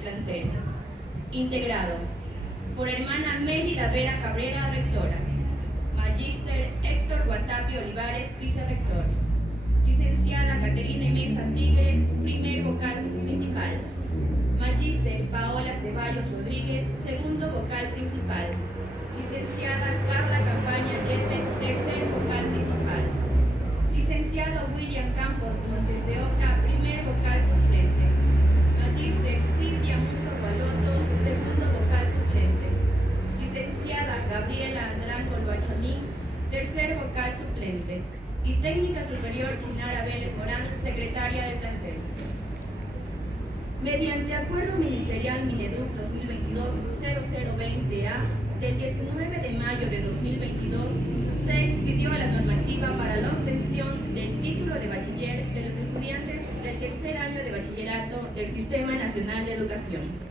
plantel. Integrado por hermana Mélida Vera Cabrera, rectora. Magíster Héctor Guatapio Olivares, vicerrector. Licenciada Caterina Mesa Tigre, primer vocal subprincipal. Magíster Paola Ceballos Rodríguez, segundo vocal principal. Licenciada Carla Campaña Yepes, tercer vocal principal. Licenciado William Campos Montes de Oca, primer vocal suplente. Magíster Silvia Muso Baloto, segundo vocal suplente. Licenciada Gabriela Andrán Colbachamín, tercer vocal suplente. Y técnica superior Chinara Vélez Morán, secretaria del plantel. Mediante Acuerdo Ministerial Mineduc 2022-0020A del 19 de mayo de 2022, se expidió la normativa para la obtención del título de bachiller de los estudiantes del tercer año de bachillerato del Sistema Nacional de Educación.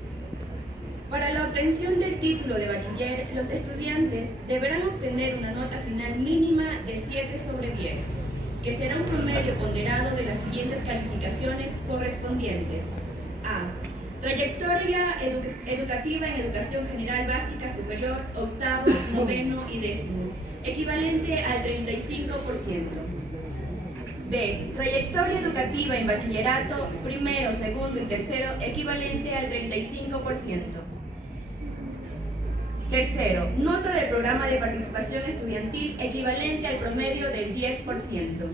Para la obtención del título de bachiller, los estudiantes deberán obtener una nota final mínima de 7/10, que será un promedio ponderado de las siguientes calificaciones correspondientes: A. Trayectoria educativa en educación general básica superior, octavo, noveno y décimo, equivalente al 35%. B. Trayectoria educativa en bachillerato, primero, segundo y tercero, equivalente al 35%. Tercero, nota del programa de participación estudiantil equivalente al promedio del 10%.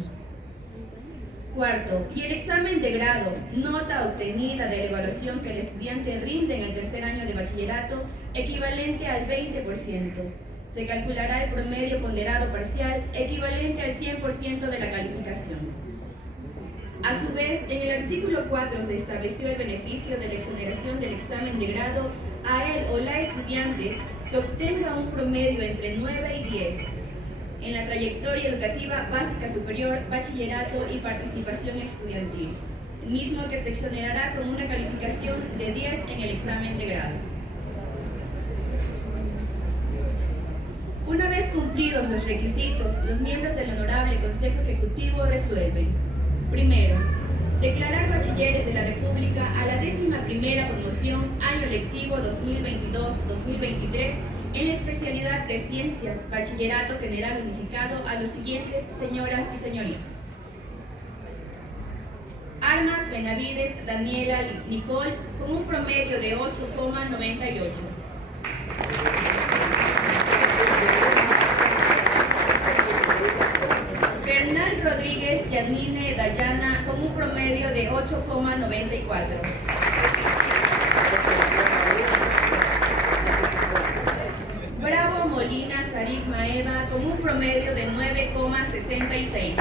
Cuarto, y el examen de grado, nota obtenida de la evaluación que el estudiante rinde en el tercer año de bachillerato, equivalente al 20%. Se calculará el promedio ponderado parcial equivalente al 100% de la calificación. A su vez, en el artículo 4 se estableció el beneficio de la exoneración del examen de grado a él o la estudiante que obtenga un promedio entre 9 y 10 en la trayectoria educativa básica superior, bachillerato y participación estudiantil, mismo que se exonerará con una calificación de 10 en el examen de grado. Una vez cumplidos los requisitos, los miembros del Honorable Consejo Ejecutivo resuelven: primero, declarar bachilleres de la República a la 11ª promoción año lectivo 2022-2023 en la especialidad de Ciencias, Bachillerato General Unificado a los siguientes señoras y señoritas: Armas Benavides Daniela Nicole, con un promedio de 8,98. Bernal Rodríguez Yanine Dayana, con un promedio de 8,94. Bravo Molina Sarif Maeva, con un promedio de 9,66.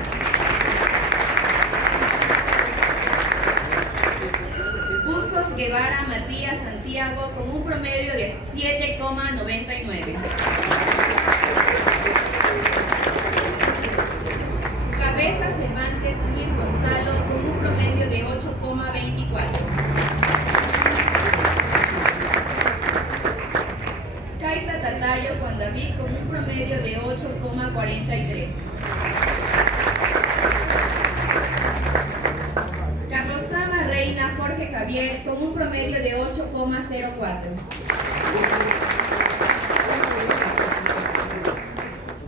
Bustos Guevara Matías Santiago, con un promedio de 7,99. Cabeza Cervantes Luis Gonzalo, con un promedio de 8,24. Caiza Tatayo Juan David, con un promedio de 8,43. Carlos Sama Reina Jorge Javier, con un promedio de 8,04.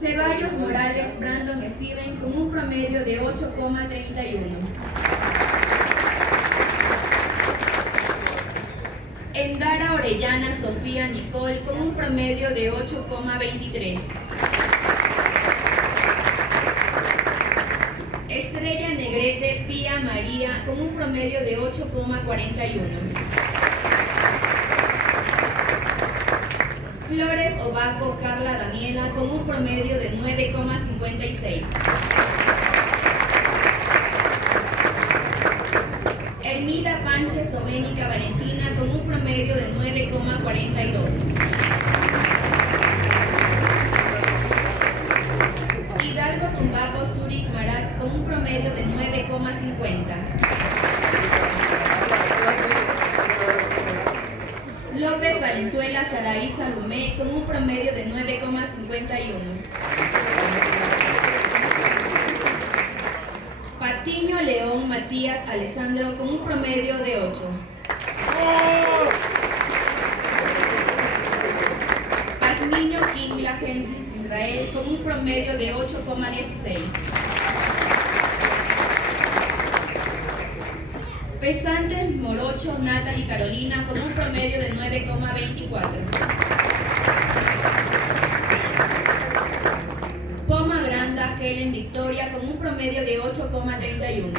Ceballos Morales Brandon Steven, con un promedio de 8,31. Endara Orellana Sofía Nicole, con un promedio de 8,23. Estrella Negrete Pía María, con un promedio de 8,41. Flores Obaco Carla Daniela, con un promedio de 9,56. Hermida Pánchez Doménica Valentina, con un promedio de 9,42. Hidalgo Tumbaco Zurich Marat, con un promedio de 9,50. López Valenzuela Saraí Salomé, con un promedio de 9,51. Patiño León Matías Alessandro, con un promedio de 8. Camila Hendrix Israel con un promedio de 8,16. Pesantes Morocho Natalie Carolina con un promedio de 9,24. Poma Granda Helen Victoria con un promedio de 8,31.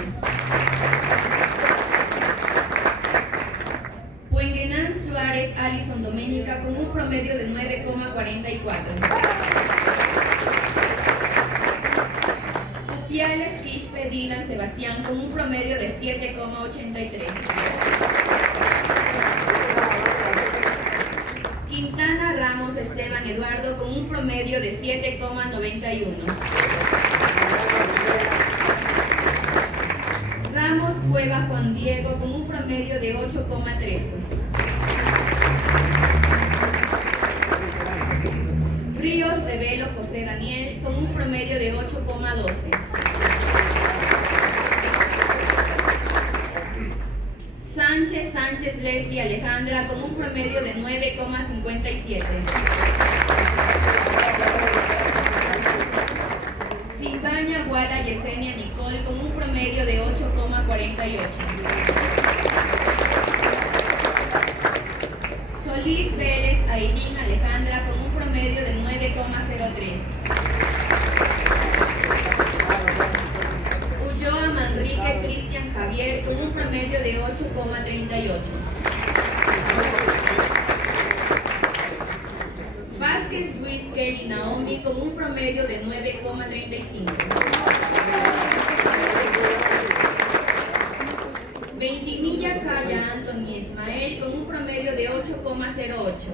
Puenguenán Suárez Alison Doménica con un promedio de 9,44. Upiales Quispe Dylan Sebastián con un promedio de 7,83. Quintana Ramos Esteban Eduardo con un promedio de 7,91. Ramos Cueva Juan Diego con un promedio de 8,13. Ríos Revelo José Daniel con un promedio de 8,12. Sánchez Leslie Alejandra con un promedio de 9,57. Silvania Guala Yesenia Nicole con un promedio de 8,48. Solís Vélez Ailín Alejandra con un promedio de 9,03. Ulloa Manrique Cristian Javier con un promedio de 8,38. Vázquez Luis Kelly Naomi con un promedio de 9,35. Ventimilla Calla Anthony Ismael con un promedio de 8,08.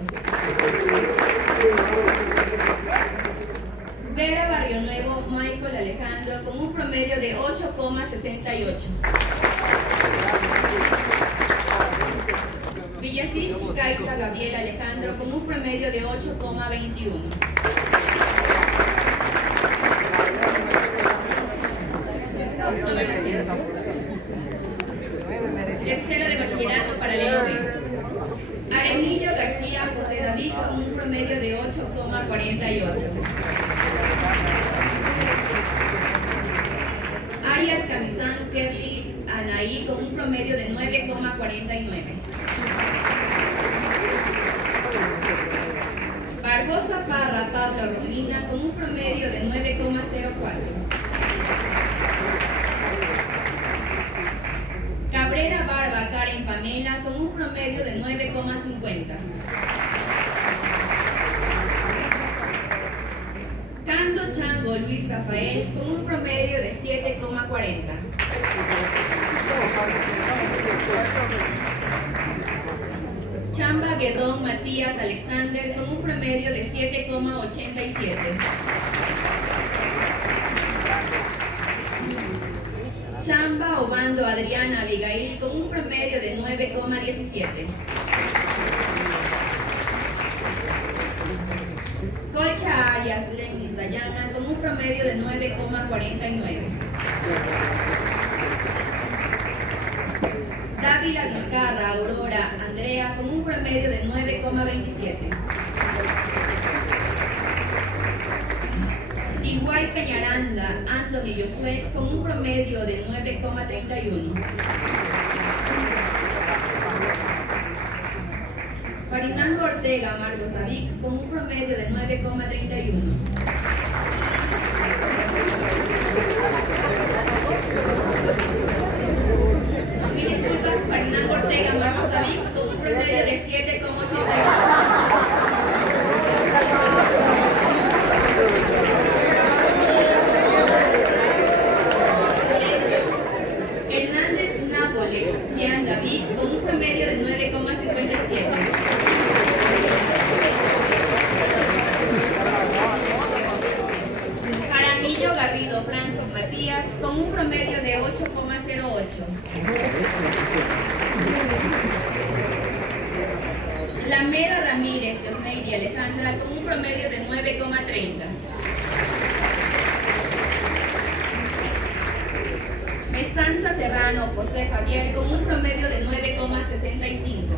Vera Barrio Nuevo Michael Alejandro con un promedio de 8,68. Villasís Chicaiza Gabriel Alejandro con un promedio de 8,21. Tomen asiento. Tercero de bachillerato paralelo B. Arenillo García José David con un promedio de 8,48. Arias Camizán Kerly Anaí con un promedio de 9,49. Barbosa Parra Pablo Romina con un promedio de 9,04. Cabrera Barba Karen Pamela con un promedio de 9,50. Cando Chango Luis Rafael con un promedio de 7,40. Chamba Guerrón Matías Alexander con un promedio de 7,87. Chamba Obando Adriana Abigail con un promedio de 9,17. Colcha Arias Lenis Dayana con un promedio de 9,49. Dávila Vizcarra Aurora Andrea con un promedio de 9,27. Iguay Peñaranda Anthony Josué con un promedio de 9,31. Farinando Ortega Marcos Avic con un promedio de 9,31. Mil disculpas, Farinando Ortega Marcos Avic con un promedio de 7,82. Jean David con un promedio de 9,57. Jaramillo Garrido Francis Matías con un promedio de 8,08. Lameda Ramírez Josneidi Alejandra con un promedio de 9,30. Mestanza Serrano José Javier con un promedio de 9,65.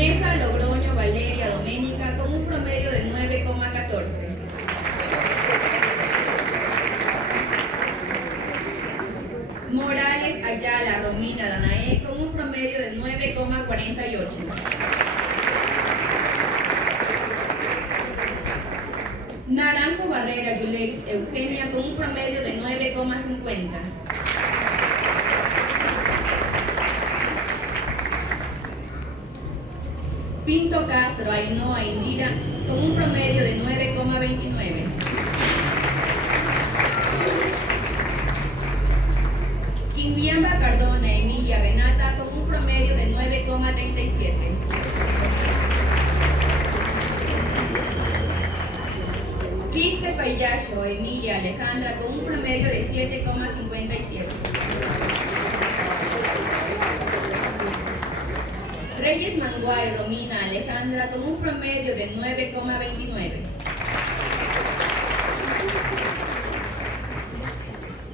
Mesa Logroño Valeria Doménica con un promedio de 9,14. Morales Ayala Romina Danae con un promedio de 9,48. Naranjo Barrera Yulex Eugenia con un promedio de 9,50. Pinto Castro Ainhoa Indira con un promedio de 9,29. Quinguiamba Cardona Emilia Renata con un promedio de 9,37. Quispe Payacho Emilia Alejandra con un promedio de 7,57. Reyes Manguay Romina Alejandra con un promedio de 9,29.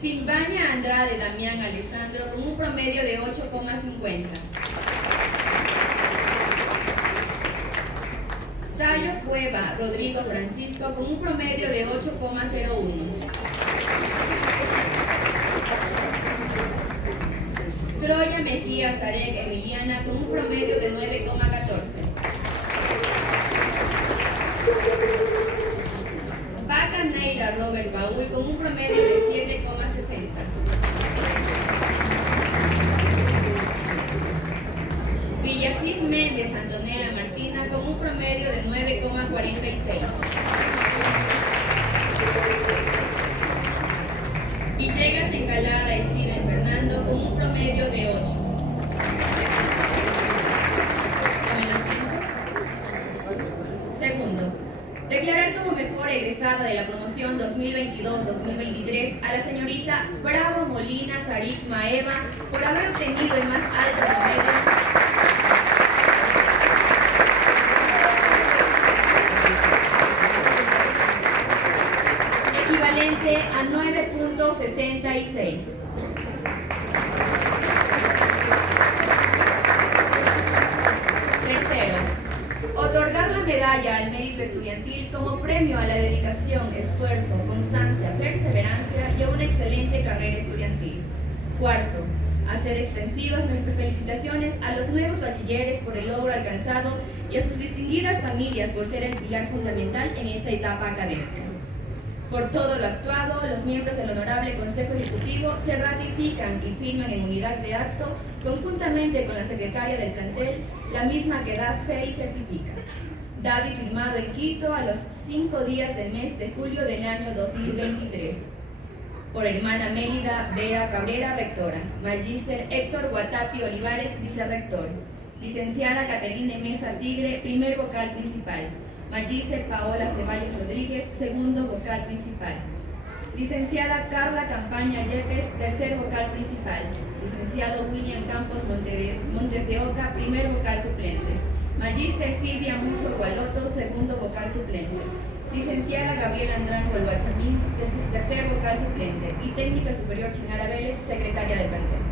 Silvania Andrade Damián Alessandro con un promedio de 8,50. Tayo Cueva Rodrigo Francisco con un promedio de 8,01. Troya Mejía Zarek Emiliana con un promedio de 9,14. Vaca Neira Robert Baúl con un promedio de 7,60. Villasís Méndez Antonella Martina con un promedio de 9,46. Villegas Encalada Steven Fernando con un promedio de 8. Tomen asiento. Segundo, declarar como mejor egresada de la promoción 2022-2023 a la señorita Bravo Molina Sarif Maeva por haber obtenido el más alto promedio equivalente a 9,66. Tercero, otorgar la medalla al mérito estudiantil como premio a la dedicación, esfuerzo, constancia, perseverancia y a una excelente carrera estudiantil. Cuarto, hacer extensivas nuestras felicitaciones a los nuevos bachilleres por el logro alcanzado y a sus distinguidas familias por ser el pilar fundamental en esta etapa académica. Por todo lo actuado, los miembros del Honorable Consejo Ejecutivo se ratifican y firman en unidad de acto, conjuntamente con la secretaria del plantel, la misma que da fe y certifica. Dado y firmado en Quito a los 5 días del mes de julio del año 2023. Por hermana Mélida Vera Cabrera, rectora. Magíster Héctor Guatapi Olivares, vicerrector. Licenciada Caterine Mesa Tigre, primer vocal principal. Magíster Paola Ceballos Rodríguez, segundo vocal principal. Licenciada Carla Campaña Yepes, tercer vocal principal. Licenciado William Campos Montes de Oca, primer vocal suplente. Magíster Silvia Muso Gualoto, segundo vocal suplente. Licenciada Gabriela Andrango Guachamín, tercer vocal suplente. Y técnica superior Chinara Vélez, secretaria del plantel.